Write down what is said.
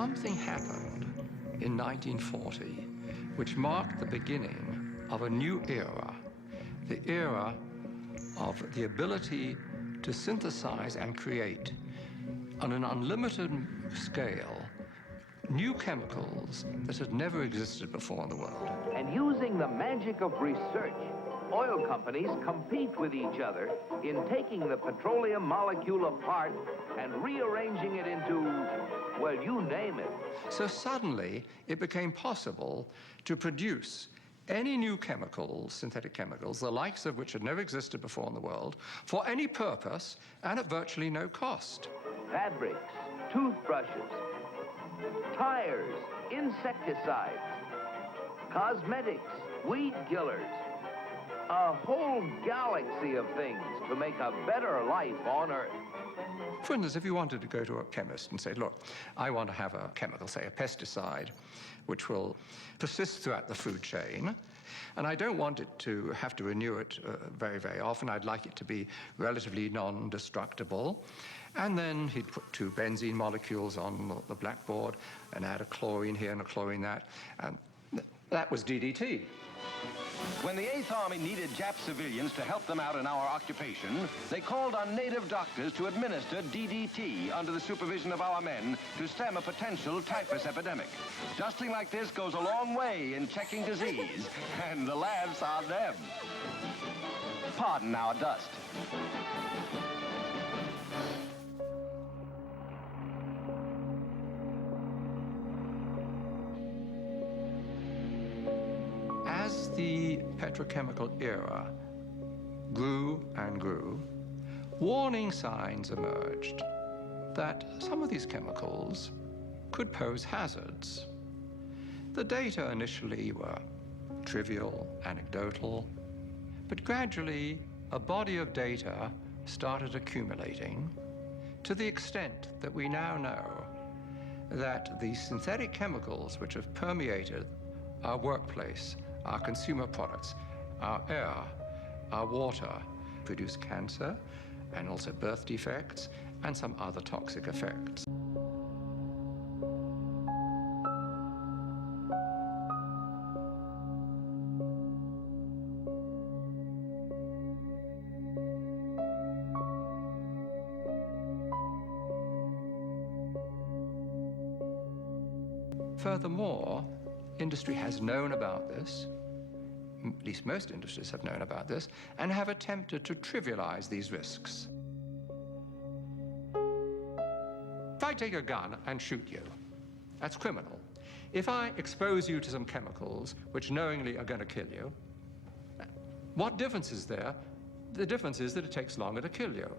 something happened in 1940 which marked the beginning of a new era, the era of the ability to synthesize and create on an unlimited scale new chemicals that had never existed before in the world. And using the magic of research, oil companies compete with each other in taking the petroleum molecule apart and rearranging it into, well, you name it. So suddenly it became possible to produce any new chemicals, synthetic chemicals, the likes of which had never existed before in the world, for any purpose and at virtually no cost. Fabrics, toothbrushes, tires, insecticides, cosmetics, weed killers, a whole galaxy of things to make a better life on Earth. For instance, if you wanted to go to a chemist and say, look, I want to have a chemical, say a pesticide, which will persist throughout the food chain, and I don't want it to have to renew it very, very often. I'd like it to be relatively non-destructible. And then he'd put two benzene molecules on the blackboard and add a chlorine here and a chlorine that, and that was DDT. When the 8th Army needed Jap civilians to help them out in our occupation, they called on native doctors to administer DDT under the supervision of our men to stem a potential typhus epidemic. Dusting like this goes a long way in checking disease, and the laughs are them. Pardon our dust. As the petrochemical era grew and grew, warning signs emerged that some of these chemicals could pose hazards. The data initially were trivial, anecdotal, but gradually a body of data started accumulating to the extent that we now know that the synthetic chemicals which have permeated our workplace, our consumer products, our air, our water, produce cancer and also birth defects and some other toxic effects. Furthermore, industry has known about this, at least most industries have known about this, and have attempted to trivialize these risks. If I take a gun and shoot you, that's criminal. If I expose you to some chemicals which knowingly are going to kill you, what difference is there? The difference is that it takes longer to kill you.